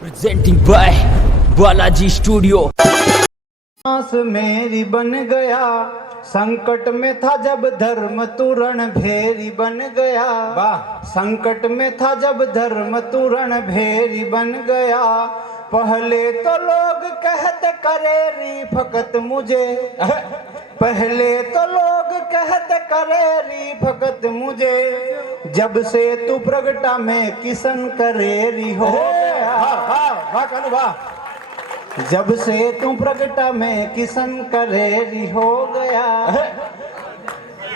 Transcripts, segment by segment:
Presenting by Balaji studio. सांस मेरी बन गया, संकट में था जब धर्म तूरण भेरी बन गया। वाह। संकट में था जब धर्म तूरण भेरी बन गया। पहले तो लोग कहते करेरी फकत मुझे, पहले तो लोग कहते करेरी फकत मुझे, जब से तू प्रगटा में किसन करेरी हो गया। वाह वाह कानू वाह। जब से तू प्रगटा में किसन करेरी हो गया।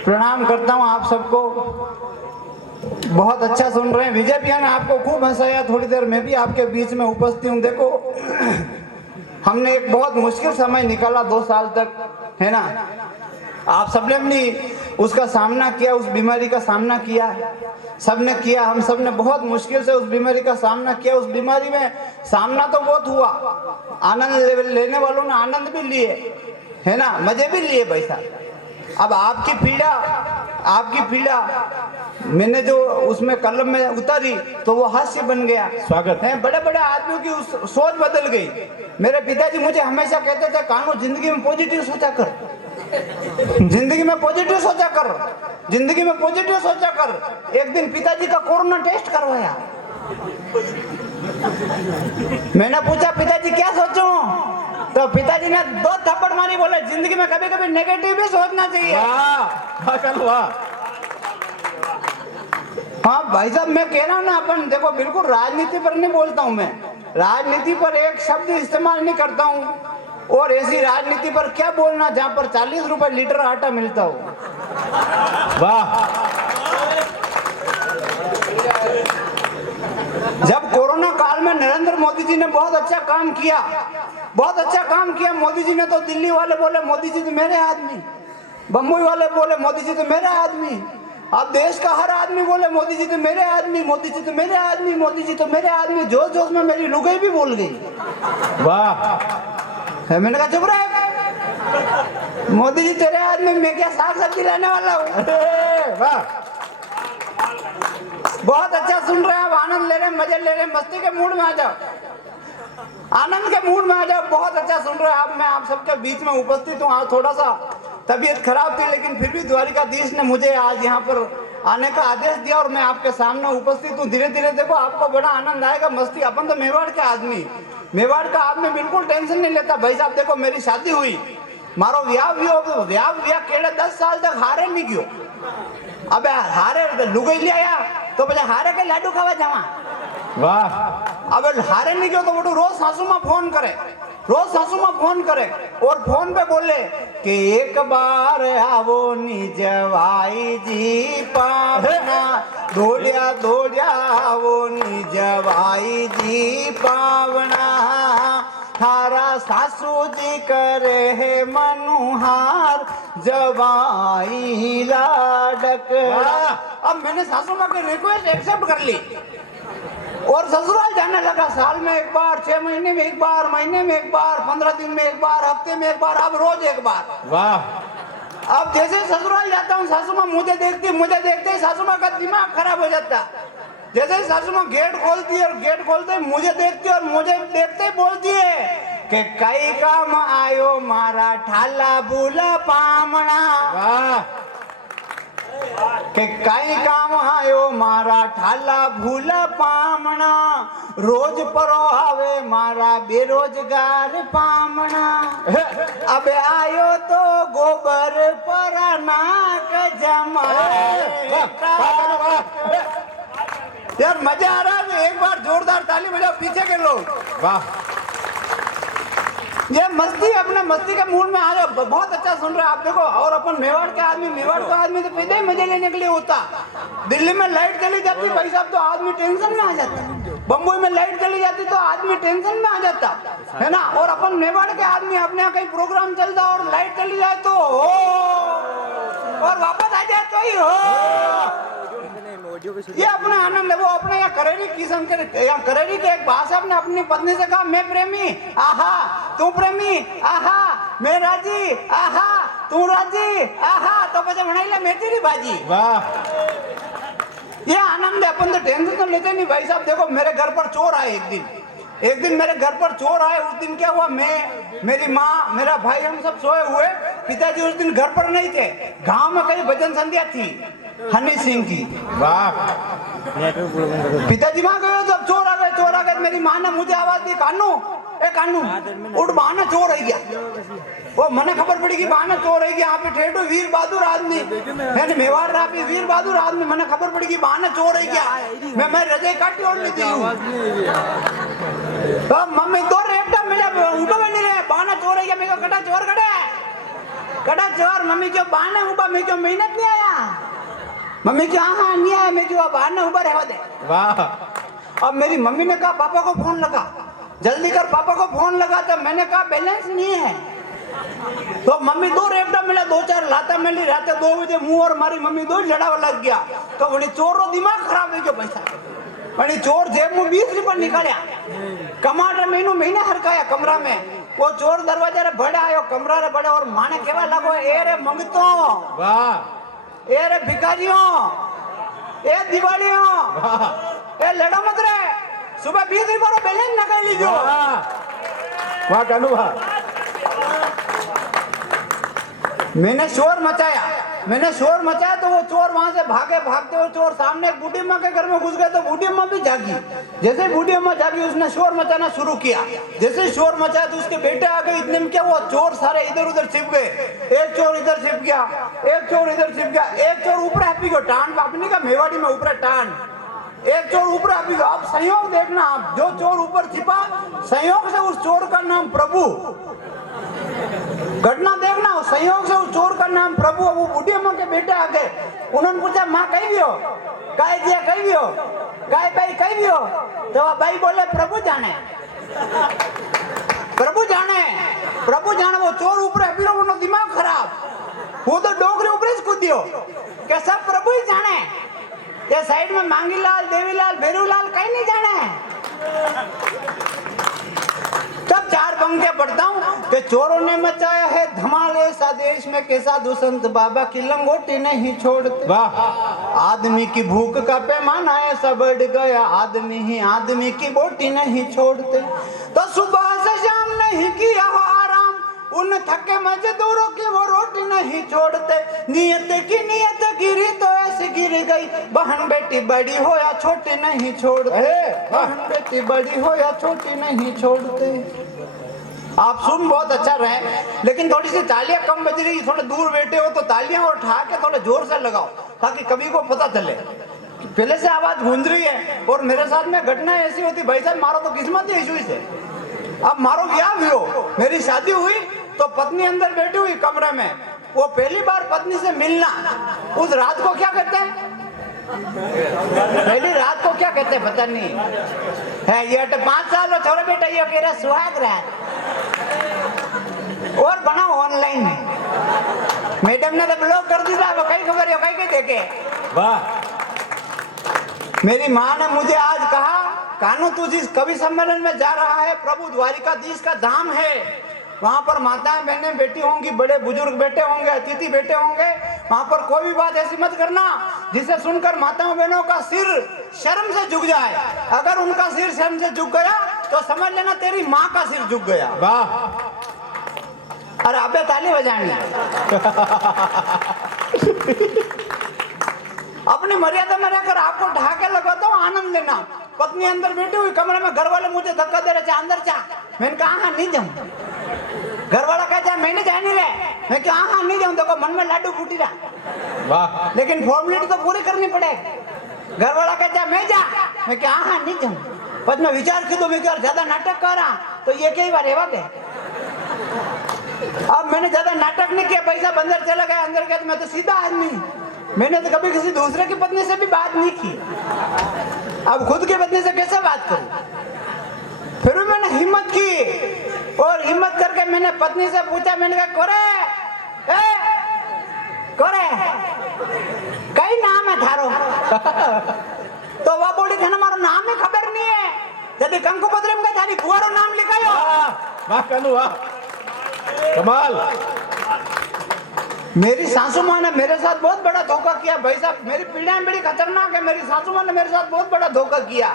प्रणाम करता हूँ आप सबको। बहुत अच्छा सुन रहे हैं। विजय भैया ने आपको खूब हंसाया। थोड़ी देर में भी आपके बीच में उपस्थित हूँ। देखो हमने एक बहुत मुश्किल समय निकाला 2 साल तक, है ना। आप सबने भी उसका सामना किया, उस बीमारी का सामना किया, सबने किया। हम सबने बहुत मुश्किल से उस बीमारी का सामना किया। उस बीमारी में सामना तो बहुत हुआ, आनंद लेने वालों ने आनंद भी लिए, है ना, मजे भी लिए भाई साहब। अब आपकी पीड़ा मैंने जो उसमें कलम में उतारी तो वो हास्य बन गया। स्वागत है। बड़े बड़े आदमियों की सोच बदल गई। मेरे पिताजी मुझे हमेशा कहते थे, कानू जिंदगी में पॉजिटिव सोचा कर, जिंदगी में पॉजिटिव सोचा कर, जिंदगी में पॉजिटिव सोचा कर। एक दिन पिताजी का कोरोना टेस्ट करवाया। मैंने पूछा पिताजी क्या सोचूं, तो पिताजी ने 2 थप्पड़ मारी, बोले जिंदगी में कभी कभी नेगेटिव भी सोचना चाहिए। हाँ भाई साहब, मैं कह रहा हूँ ना, अपन देखो बिल्कुल राजनीति पर नहीं बोलता हूँ मैं, राजनीति पर एक शब्द इस्तेमाल नहीं करता हूँ। और ऐसी राजनीति पर क्या बोलना जहाँ पर 40 रुपए लीटर आटा मिलता हो। वाह। जब कोरोना काल में नरेंद्र मोदी जी ने बहुत अच्छा काम किया, बहुत अच्छा काम किया। मोदी जी ने तो दिल्ली वाले बोले मोदी जी तो मेरे आदमी, बम्बई वाले बोले मोदी जी तो मेरे आदमी, अब देश का हर आदमी बोले मोदी जी तो मेरे आदमी, मोदी जी तो मेरे आदमी, मोदी जी तो मेरे आदमी। जोश जोश में मेरी लुगाई भी बोल गई। वाह। मैंने कहा चुप रहे, मोदी जी तेरे आदमी, मैं क्या साग सब्जी लाने वाला हूँ। वाह। बहुत अच्छा सुन रहे हैं आप, आनंद ले रहे हैं, मजे ले रहे हैं, मस्ती के मूड में आ जाओ, आनंद के मूड में आ जाओ। बहुत अच्छा सुन रहे हैं आप। मैं आप सबके बीच में उपस्थित हूँ। थोड़ा सा तबीयत खराब थी, लेकिन फिर भी द्वारिकाधीश ने मुझे आज यहाँ पर आने का आदेश दिया और मैं आपके सामने उपस्थित हूँ। धीरे धीरे देखो आपको बड़ा आनंद आएगा, मस्ती। अपन तो मेवाड़ के आदमी, मेवाड़ का आदमी बिल्कुल टेंशन नहीं लेता भाई साहब। देखो मेरी शादी हुई, मारो व्याह केड़े 10 साल तक हारे नहीं गयो। अब हारे लुगाई लिया तो पहले हारे के लाडू खावा जावा। वाह। अब हारे नहीं गयो तो वो रोज सासू मां फोन करे, रोज सासू मां फोन करे और फोन पे बोले कि एक बार आवो निजवाई जी पावना, दौड़िया दौड़िया आवो निजवाई जी पावना, थारा सासू जी करे है मनुहार जवाई लाडक। अब मैंने सासू मां की रिक्वेस्ट एक्सेप्ट कर ली और ससुराल जाने लगा। साल में एक बार, 6 महीने में एक बार, महीने में एक बार, 15 दिन में एक बार, हफ्ते में एक बार, अब रोज एक बार। वाह। अब जैसे ससुराल जाता हूँ, सासू माँ मुझे देखते ही सासू माँ का दिमाग खराब हो जाता। जैसे सासू माँ गेट खोलती है और गेट खोलते ही मुझे देखती है और मुझे देखते ही बोलती है कि कई काम आयो मारा ठाला बुला पामणा। वाह। के कई काम आयो मारा ठाला भूला पामणा, रोज परो आवे मारा बेरोजगार पामणा, अब आयो तो गोबर पर नाक जमाए। यार मजा आ रहा है, एक बार जोरदार ताली बजाओ पीछे के लोग। वाह। ये मस्ती, अपने मस्ती के मूड में आ जाओ। बहुत अच्छा सुन रहे हैं आप। देखो और अपन मेवाड़ के आदमी, मेवाड़ का आदमी तो पैदा ही मजे लेने के लिए होता। दिल्ली में लाइट चली जाती भाई साहब तो आदमी टेंशन में आ जाता, बम्बई में लाइट चली जाती तो आदमी टेंशन में आ जाता, है ना। और अपन मेवाड़ के आदमी, अपने यहाँ कहीं प्रोग्राम चलता और लाइट चली जाए तो हो, और वापस आ जाए तो ही हो। ये अपना आनंद है। वो अपने यहाँ करेरी किसान के, यहाँ करेरी के एक भाषा ने अपनी पत्नी से कहा, मैं प्रेमी आहा, तू प्रेमी आहा, मैं राजी आहा, तू राजी आहा, तो પછી બનાઈ લે મેથીની भाजी। वाह। ये आनंद है। अपन तो टेंशन तो लेते नहीं भाई साहब। देखो मेरे घर पर चोर आए एक दिन, एक दिन मेरे घर पर चोर आए। उस दिन क्या हुआ, मैं, मेरी माँ, मेरा भाई, हम सब सोए हुए। पिताजी उस दिन घर पर नहीं थे। गांव में कहीं भजन संध्या थी हनी सिंह की। वाह। पिताजी वहां गए, जब चोर आ गए। मेरी माँ ने मुझे आवाज दी, कानू, ए कानू उठ, बहाना चोर है क्या। वो मने खबर पड़ी कि बहाना चोर है। यहाँ पे ठेठो वीर बहादुर आदमी है, मेवाड़ रहा वीर बहादुर आदमी। मने खबर पड़ी कि बहाना चोर है क्या। मैं रजाई काटी और ली थी। मम्मी दो रेपटा मिले उठो में नहीं रहे, बहाना चोर है क्या। मैं कटा चोर कटा चोर। मम्मी क्यों बहाना उबा, मैं क्यों मेहनत नहीं आया। मम्मी क्यों हाँ नहीं आया, मैं क्यों बहाना उबा रहवा दे। वाह। अब मेरी मम्मी ने कहा पापा को फोन लगा, जल्दी कर पापा को फोन लगा। तो मैंने कहा बैलेंस नहीं है। तो मम्मी दो रेपटा मिला, 2-4 लाता मिली। रात 2 बजे मुंह और मारी मम्मी दो लड़ावा लग गया। तो वही चोर रो दिमाग खराब है क्यों पैसा। वही चोर जेब में 20 रुपया निकालिया, कमाटर महीने हरकाया कमरा में। वो चोर दरवाजा रे बड़े आयो, कमरा रे बड़े, और माने केवा लगो, ए रे मंगतो, वाह। ए रे भिखारियों, ए दिवालियों, ए लड़ो मत रे, सुबह 20 रुपया बैलेंस निकाल लीजिए। वाह कानू वाह। मैंने शोर मचाया तो वो चोर वहां से भागते हुए चोर सामने एक बूढ़ी माँ के घर में घुस गए। तो बूढ़ी माँ भी जागी। जैसे बूढ़ी माँ जागी, उसने शोर मचाना शुरू किया। जैसे शोर मचाया तो उसके बेटे आ गए। इतने में क्या हुआ, चोर सारे इधर उधर छिप गए। एक चोर इधर छिप गया, एक चोर इधर छिप गया, एक चोर ऊपर हैप्पी गया, टान अपनी का मेवाड़ी में ऊपर टान, एक चोर ऊपर हैप्पी गया। अब संयोग देखना आप, जो चोर ऊपर छिपा, संयोग से उस चोर का नाम प्रभु। घटना देखना, संयोग से उस चोर का नाम प्रभु। वो बूढ़ी अम्मा के बेटे आ गए। उन्होंने पूछा माँ कहीं भी हो, काय दिया कहीं भी हो, काय भाई कहीं भी हो। तो भाई बोले प्रभु जाने, प्रभु जाने। वो चोर ऊपर है, वो दिमाग खराब, वो तो डोगरे ऊपर कूद दियो क्या, सब प्रभु ही जाने। ये साइड में मांगीलाल, देवीलाल, भेरूलाल कहीं नहीं जाने। तब 4 पंक्तियां पढ़ता हूँ कि चोरों ने मचाया है धमाल ऐसा देश में, कैसा दुष्यंत बाबा की लंगोटी नहीं छोड़ते। वाह। आदमी की भूख का पैमाना ऐसा बढ़ गया, आदमी ही आदमी की बोटी नहीं छोड़ते। तो सुबह से शाम नहीं किया हो आराम, उन थके मजदूरों की वो रोटी नहीं छोड़ते। नियत की नियत गिरी तो ऐसे गिर गई, बहन बेटी बड़ी हो या छोटी नहीं छोड़ते। बहन बेटी बड़ी हो या छोटी नहीं छोड़ते। आप सुन बहुत अच्छा रहे, लेकिन थोड़ी सी तालियां कम बज रही। थोड़े दूर बैठे हो तो तालियां और ठा के थोड़े जोर से लगाओ, ताकि कभी को पता चले। पहले से आवाज गूंज रही है। और मेरे साथ में घटना ऐसी होती, भाई साहब मारो तो किस्मत ही इशू से। अब मारो ब्याह भी हो, मेरी शादी हुई तो पत्नी अंदर बैठी हुई कमरे में। वो पहली बार पत्नी से मिलना, उस रात को क्या कहते हैं, पहली रात को क्या कहते हैं पता नहीं है। ये 5 साल छोरे बेटा, ये कह रहा सुहाग रात और बनाओ ऑनलाइन में। मैडम ने तो ब्लॉक कर दिया, कहीं खबर है कहीं देखे। वाह। मेरी माँ ने मुझे आज कहा, कानू तू जिस कवि सम्मेलन में जा रहा है, प्रभु द्वारिकाधीश का धाम है, वहाँ पर माताएं बहनें बैठी होंगी, बड़े बुजुर्ग बैठे होंगे, अतिथि बैठे होंगे। वहाँ पर कोई भी बात ऐसी मत करना जिसे सुनकर माताओं बहनों का सिर शर्म से झुक जाए। अगर उनका सिर शर्म से झुक गया तो समझ लेना तेरी माँ का सिर झुक गया। वाह। अरे अबे ताली बजानी। अपनी मर्यादा में रहकर आपको ढाके लगाता हूँ, आनंद लेना। पत्नी अंदर बैठी हुई कमरे में, घर वाले मुझे धक्का दे रहे, अंदर जा। मैंने कहा हाँ नहीं जाऊँ। घर वाला कहता है मैंने जा नहीं रहे। मैं कहा हाँ नहीं जाऊँ। देखो मन में लाडू फूटी रहा। वाह। लेकिन फॉर्मेलिटी तो पूरी करनी पड़ेगी। घर वाला कहता है मैं जा। मैं कहा हाँ नहीं जाऊँ। बस मैं विचार की तो मैं ज्यादा नाटक कर रहा तो ये कई बार एवा गया। अब मैंने ज्यादा नाटक नहीं किया, पैसा अंदर चला गया। अंदर गया तो मैं तो सीधा आदमी, मैंने तो कभी किसी दूसरे की पत्नी से भी बात नहीं की। अब खुद की पत्नी से कैसे बात करूं। फिर भी मैंने हिम्मत की और हिम्मत करके मैंने पत्नी से पूछा। मैंने कहा कोरे कई नाम है थारो। तो वह बोली था हमारा नाम ही खबर नहीं है। यदि कंकु पत्र में थारी कुआरो नाम लिखायो। वाह कानू वाह, कमाल। मेरी सासू माँ ने मेरे साथ बहुत बड़ा धोखा किया भाई साहब। मेरी पीढ़ियां बड़ी खतरनाक है। मेरी सासू माँ ने मेरे साथ बहुत बड़ा धोखा किया।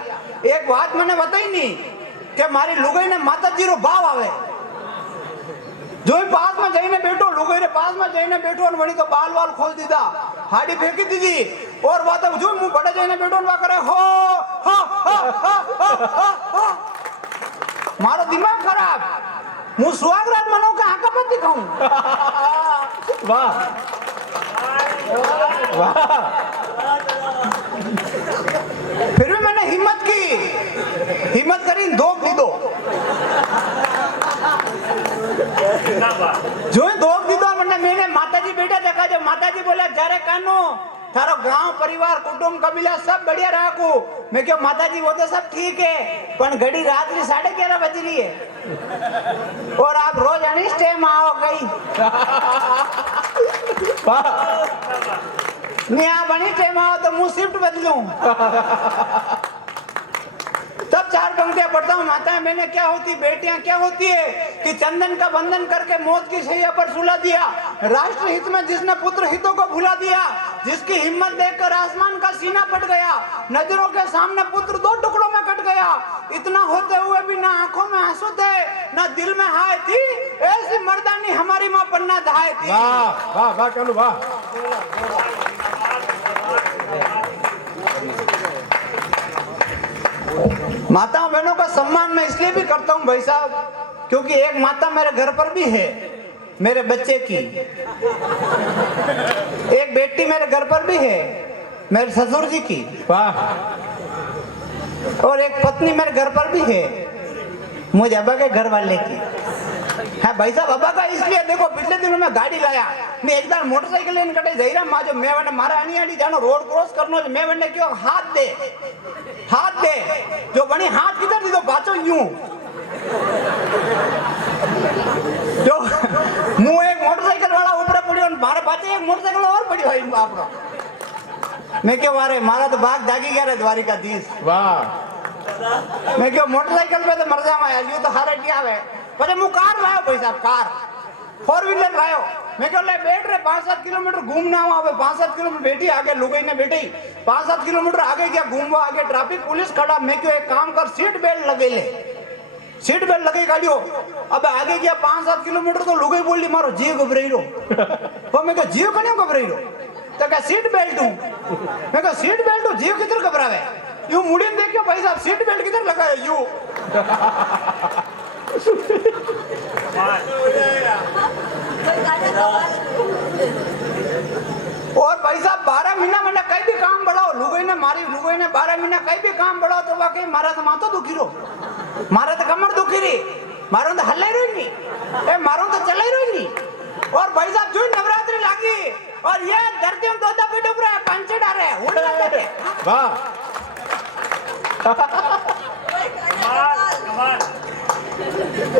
एक बात मैंने बताई नहीं કે મારી લુગાઈને માતાજીનો ભાવ આવે. જો પાસમાં જઈને બેઠો, લુગાઈને પાસમાં જઈને બેઠો અને વળી તો બાલ વાલ ખોલ દીધા, હાડી ફેંકી દીધી. और बात जो मुंह बड़ा जाने बैठो वा करे हो हा हा हा. मारो दिमाग खराब. मुंह सुहागरात मनो का आका मत दिखाऊं. वाह वाह. फिर भी मैंने हिम्मत करी धोख दी दो. जो धोख दी दो मैंने माताजी बेटा देखा. जो माताजी बोले जारे कानो थारो गांव परिवार कुटुंब कबीला सब बढ़िया राखू. मैं क्यों माताजी वो तो सब ठीक है, पर घड़ी रात की 11:30 बज रही है और आप रोज अनिश टाइम आओ गई. मैं आप अनिश टाइम आओ तो मुंह शिफ्ट बदलूं. तब 4 पंक्तियां पढ़ता हूँ. माताएं मैंने क्या होती, बेटियां क्या होती है कि चंदन का बंधन करके मौत की शैया पर सुला दिया. राष्ट्र हित में जिसने पुत्र हितों को भुला दिया, जिसकी हिम्मत देखकर आसमान का सीना फट गया, नजरों के सामने पुत्र 2 टुकड़ों में कट गया. इतना होते हुए भी ना आंखों में आंसू थे, ना दिल में हाय थी. ऐसी मर्दानी हमारी माँ पन्ना दहाय थी. वाह वाह वाह कानू वाह. माताओं बहनों का सम्मान मैं इसलिए भी करता हूँ भाई साहब, क्योंकि एक माता मेरे घर पर भी है, मेरे बच्चे की. एक बेटी मेरे घर पर भी है, मेरे ससुर जी की. वाह. और एक पत्नी मेरे घर पर भी है, मुझे अब्बा के घर वाले की. हाँ भाई साहब, अब्बा का इसलिए देखो पिछले दिनों में गाड़ी लाया. मैं एक बार मोटरसाइकिल लेने कटे जई रहा मां. जो मैं वने मारा आनी जानो रोड क्रॉस करनो है. मैं वने क्यों हाथ दे जो बनी हाथ किधर दी तो बाचो यूं. जो मुंह एक मोटरसाइकिल वाला ऊपर पड़ियो, मारे पाछे एक मोटरसाइकिल और पड़ियो है बापरो. मैं क्यों वारे मारा तो बाग दागी गया रे द्वारिकाधीश. वाह. मैं क्यों मोटरसाइकिल पे तो मर जावा यार, यूं तो हारे क्या आवे. पर मु कार लायो भाई साहब, कार 4 व्हीलर लायो. मैं क्यों ले बैठ रहे 5-7 किलोमीटर घूमना हुआ. 5-7 किलोमीटर बैठी आगे लुगाई ने बैठी 5-7 किलोमीटर आगे क्या घूमवा, आगे ट्रैफिक पुलिस खड़ा. मैं क्यों एक काम कर, सीट बेल्ट लगे ले, सीट बेल्ट लगे गाड़ियों. अब आगे गया 5-7 किलोमीटर तो लुगाई बोली मारो जीव घबराई रो. तो मैं क्यों जीव क्यों घबराई रो. तो क्या सीट बेल्ट हूँ. मैं क्यों सीट बेल्ट हूँ, जीव किधर घबरावे. यूं मुड़ी देखियो भाई साहब, सीट बेल्ट किधर लगाए यूं. और भाई साहब 12 महीना मैंने कई भी काम बढ़ाओ, लुगाई ने 12 महीना कई भी काम बढ़ाओ तो वाकई मारा तो माथो दुखी रो, मारा तो कमर दुखी रही, मारो तो हल्ला रही नहीं, ए मारो तो चला रही नहीं. और भाई साहब जो नवरात्रि लागी और ये धरती में तोता पीठ ऊपर पंचे डाले उड़ना देते. वाह.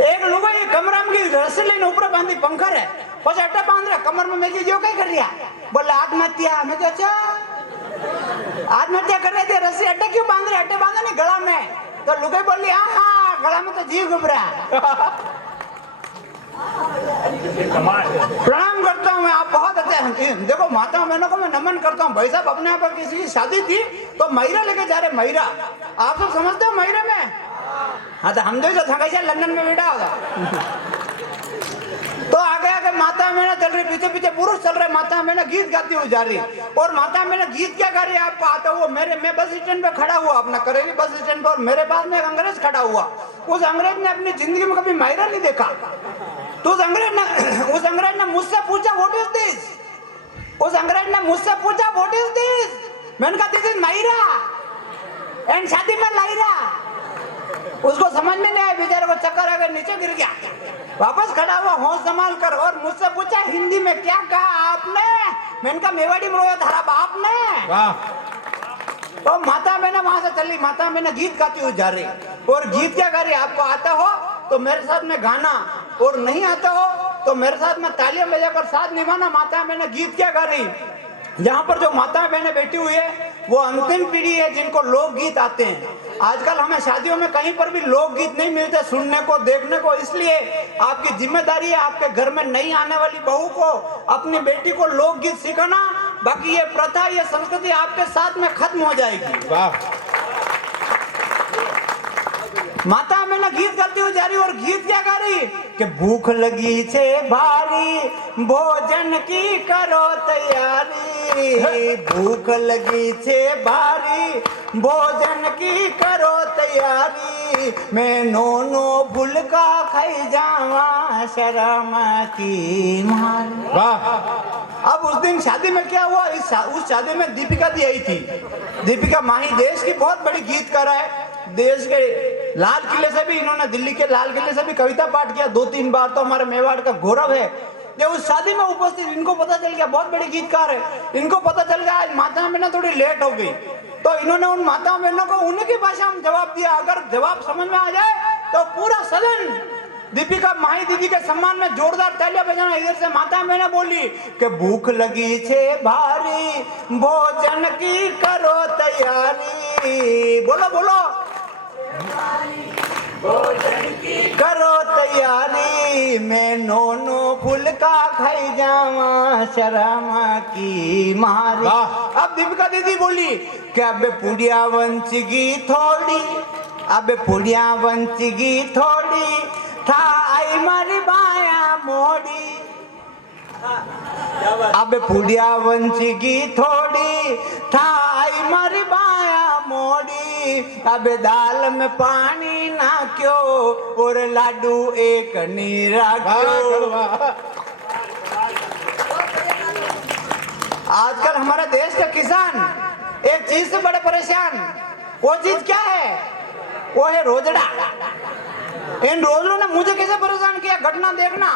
एक लुगाई कमरा में रस्सी लेने ऊपर बांधी पंखा है, પછી અટ્ટા બાંધ રહ્યા કમર में. मैं जो कई कर रिया बोले आत्महत्या. मैं तो अच्छा आत्महत्या कर रहे थे, रस्सी अट्टे क्यों बांध रहे. अट्टे बांधा नहीं गला में. तो लुगाई बोली हाँ गला में तो जीव घबरा. प्रणाम करता हूँ मैं, आप बहुत अच्छे हैं. देखो माता बहनों को मैं नमन करता हूँ. भाई साहब अपने यहाँ पर किसी की शादी थी तो महिरा लेके जा रहे. महिरा आप सब समझते हो महिरा में. हाँ तो हम जो थका लंदन में बैठा होगा तो आगे आगे माता मैंने चल रही, पीछे पीछे पुरुष चल रहे. माता मैंने गीत गाती हुई जा रही. और माता मैंने गीत क्या गा रही है आपको आता हुआ. मैं बस स्टैंड पे खड़ा हुआ, अपना करेली बस स्टैंड पर. मेरे पास में एक अंग्रेज खड़ा हुआ. उस अंग्रेज ने अपनी जिंदगी में कभी महिरा नहीं देखा. तो उस अंग्रेज ने मुझसे पूछा व्हाट इज दिस. उस अंग्रेज ने मुझसे पूछा व्हाट इज दिस. मैंने कहा दिस इज महिरा एंड शादी में लाइरा. उसको समझ में नहीं आया, बेचारे को चक्कर आ गया, नीचे गिर गया. वापस खड़ा हुआ होश संभाल कर और मुझसे पूछा हिंदी में क्या कहा आपने. मैंने कहा मेवाड़ी में रोया थारा बाप ने. वाह. तो माता मैंने वहां से चली. माता मैंने गीत गाती हुई जा रही. और गीत क्या गा रही, आपको आता हो तो मेरे साथ में गाना, और नहीं आता हो तो मेरे साथ में तालियां बजाकर साथ निभाना. माता मैंने गीत क्या गा रही. जहाँ पर जो माता बहनें बैठी हुई है वो अंतिम पीढ़ी है जिनको लोकगीत आते हैं. आजकल हमें शादियों में कहीं पर भी लोकगीत नहीं मिलते सुनने को, देखने को. इसलिए आपकी जिम्मेदारी है आपके घर में नई आने वाली बहू को, अपनी बेटी को लोकगीत सिखाना. बाकी ये प्रथा, ये संस्कृति आपके साथ में खत्म हो जाएगी. वाह. माता मैंने ना गीत गाती हुई जा रही और गीत क्या गा रही कि भूख लगी छे भारी भोजन की करो तैयारी, भूख लगी छे भारी भोजन की करो तैयारी, मैं नोनो फुलका खाई जावा शर्म की मारी। वाह अब उस दिन शादी में क्या हुआ, उस शादी में दीपिका दी आई थी। दीपिका माही देश की बहुत बड़ी गीतकार है। देश के लाल किले से भी इन्होंने, दिल्ली के लाल किले से भी कविता पाठ किया 2-3 बार, तो हमारे मेवाड़ का गौरव है। जब उस शादी में उपस्थित इनको पता चल गया बहुत बड़ी गीतकार है, इनको पता चल गया आज माता बहना थोड़ी लेट हो गई, तो इन्होंने उन माता बहनों को उनकी भाषा में जवाब दिया। अगर जवाब समझ में आ जाए तो पूरा सदन दीपिका माही दीदी के सम्मान में जोरदार तालियां बजाना। इधर से माता मैंने बोली कि भूख लगी छे भारी भोजन की करो तैयारी, बोलो बोलो करो तैयारी, मैं नोनो फुलका खाई जावा शर्म की मारी। अब दीपिका दीदी बोली कि अब पुड़िया वंचगी थोड़ी, अब पुड़िया वंचगी थोड़ी, था आई मारी बाया मोड़ी, अब पुड़िया वंचगी थोड़ी, था आई मारी बाया मोड़ी, अब दाल में पानी ना क्यों और लाडू एक नीरा क्यों। आजकल हमारे देश का किसान एक चीज से बड़े परेशान, वो चीज क्या है, वो है रोजड़ा। इन रोजड़ों ने मुझे कैसे परेशान किया, घटना देखना,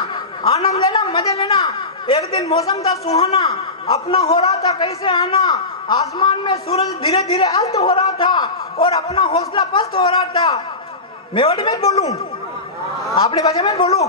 आनंद लेना, मजे लेना। एक दिन मौसम था सुहाना, अपना हो रहा था कैसे आना, आसमान में सूरज धीरे धीरे अस्त हो रहा था और अपना हौसला पस्त हो रहा था। मेवाड़ी में बोलूं, अपनी भाषा में बोलूं,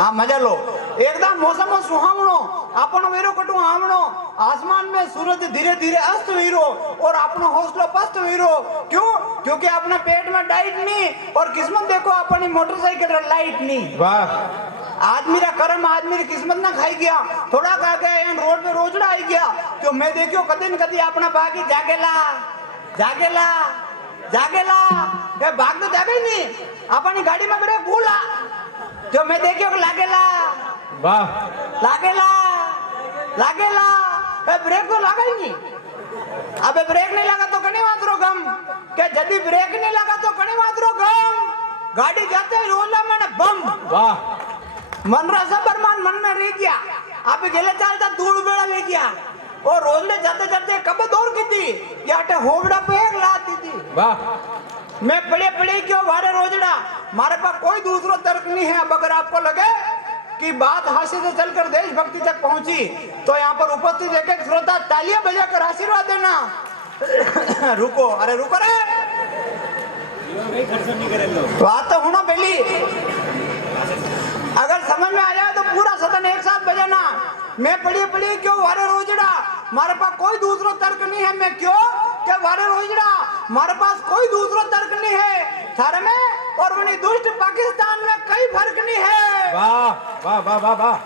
हाँ मजा लो। एकदम मौसम सुहावनो, अपन वीरो कटू आवनो, आसमान में सूरज धीरे धीरे अस्त वीरो और अपना हौसला पस्त वीरो। क्यों? क्योंकि अपना पेट में डाइट नहीं और किस्मत देखो अपनी मोटरसाइकिल लाइट नहीं। वाह आज मेरा कर्म, आज मेरी किस्मत ना खाई गया, थोड़ा खा गया रोड पे रोजड़ा आई गया। तो मैं देखियो कदी न कदी अपना बाकी जागेला जागेला जागेला, भाग तो जागे ही नहीं, अपनी गाड़ी में ब्रेक भूला, जो मैं देखियो लागेला वाह लागेला लागेला, ब्रेक तो लगा ही नहीं। अबे ब्रेक नहीं लगा तो कनी मात्रो गम, क्या यदि ब्रेक नहीं लगा तो कनी मात्रो गम, गाड़ी जाते ही रोला मैंने बम। वाह मन रहा सबरमान मन में रह गया, आप गेले चालता धूल बेड़ा ले गया और रोज ले जाते जाते कब दौड़ की थी याटे होबड़ा पे एक लात दी थी। वाह मैं पड़े पड़े क्यों वारे रोजड़ा, मारे पास कोई दूसरा तर्क नहीं है। अब अगर आपको लगे कि बात हास्य से चलकर देशभक्ति तक पहुंची तो यहाँ पर उपस्थित एक एक श्रोता तालियां बजाकर आशीर्वाद देना। रुको, अरे रुको रे, बात तो होना पहली। अगर समझ में आ जाए तो पूरा सदन एक साथ बजाना। मैं पढ़ी पढ़ी क्यों वारे रोजड़ा, मारे पास कोई दूसरा तर्क नहीं है। मैं क्यों क्या वारे रोजड़ा, मारे पास कोई दूसरा तर्क नहीं है। थारे में और वही दुष्ट पाकिस्तान में कई फर्क नहीं है। वाह वाह वाह वाह वाह